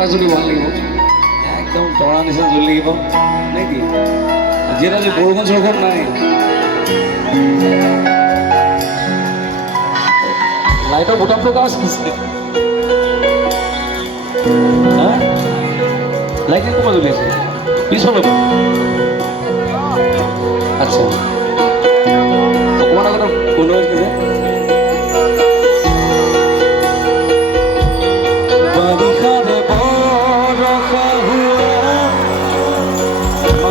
এবাৰ যদি ভাল লাগিব একদম তৰা নিচিনা জ্বলি লাগিব নেকি যিহেতু আজি বৰষুণ চৰষুণ নাই লাইটৰ বুটামটো কাজ আছে লাইটে ক'ৰপৰা জ্বলি আছে পিছফালৰ পৰা আচ্ছা অকণমান আগতে কোন হৈছে যে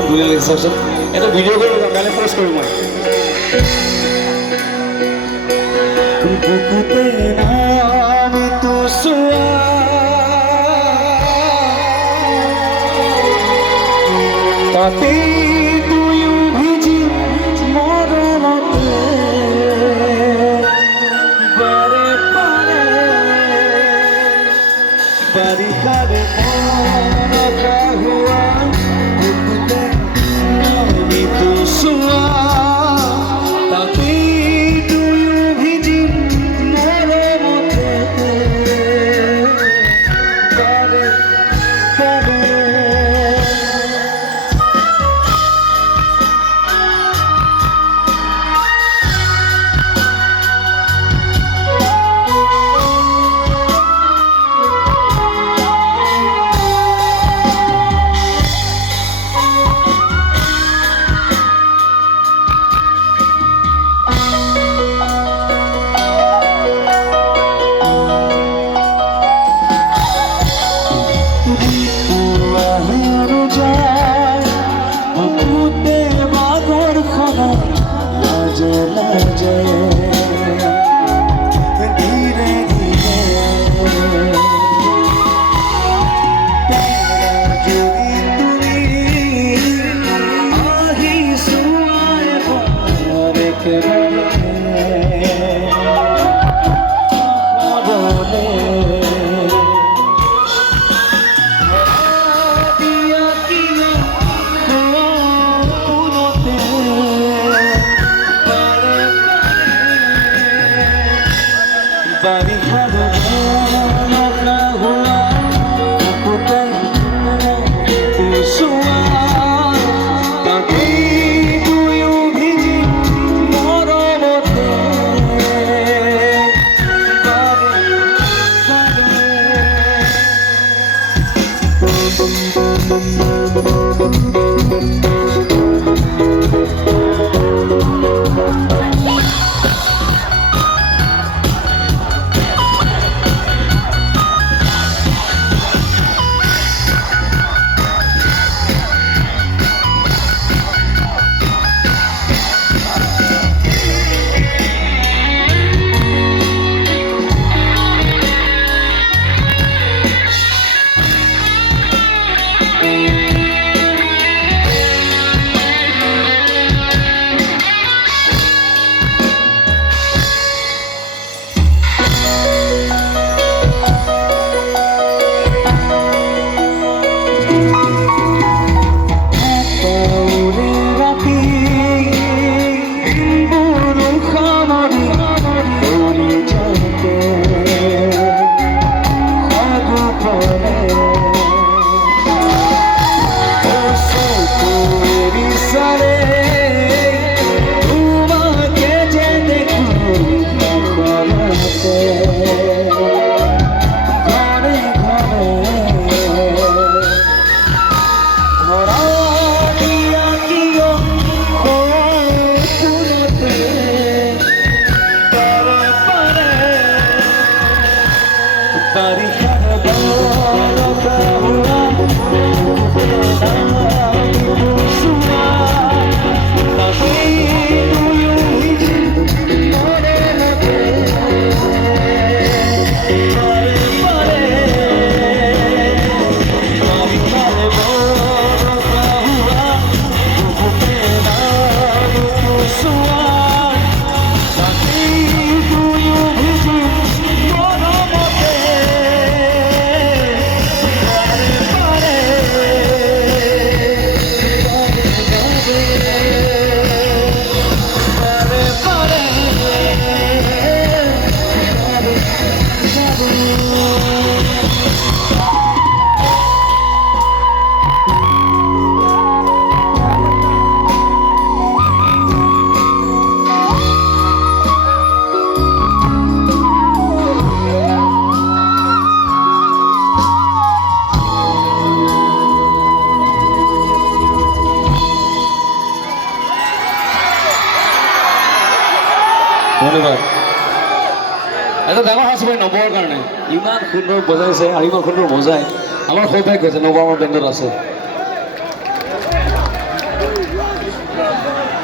ধুনীয়া লাগিছে চাওকচোন এটা ভিডিঅ' কৰি কাইলৈ পষ্ট কৰিম মই বুকুতে নাম তো তাতে তুইও ভিজি মরমতে বারে বারে বারিখার মনকা হুয়া বুকুতে নামি তো সুয়া তাতে তুইও ভিজি মরমতে বারে বারে এটা ডাঙৰ সাজ পাই নৱৰ কাৰণে ইমান সুন্দৰ বজাইছে আৰু ইমান সুন্দৰ বজায় আমাৰ সৌভাগ্য হৈছে নৱ আমাৰ বেণ্ডত আছে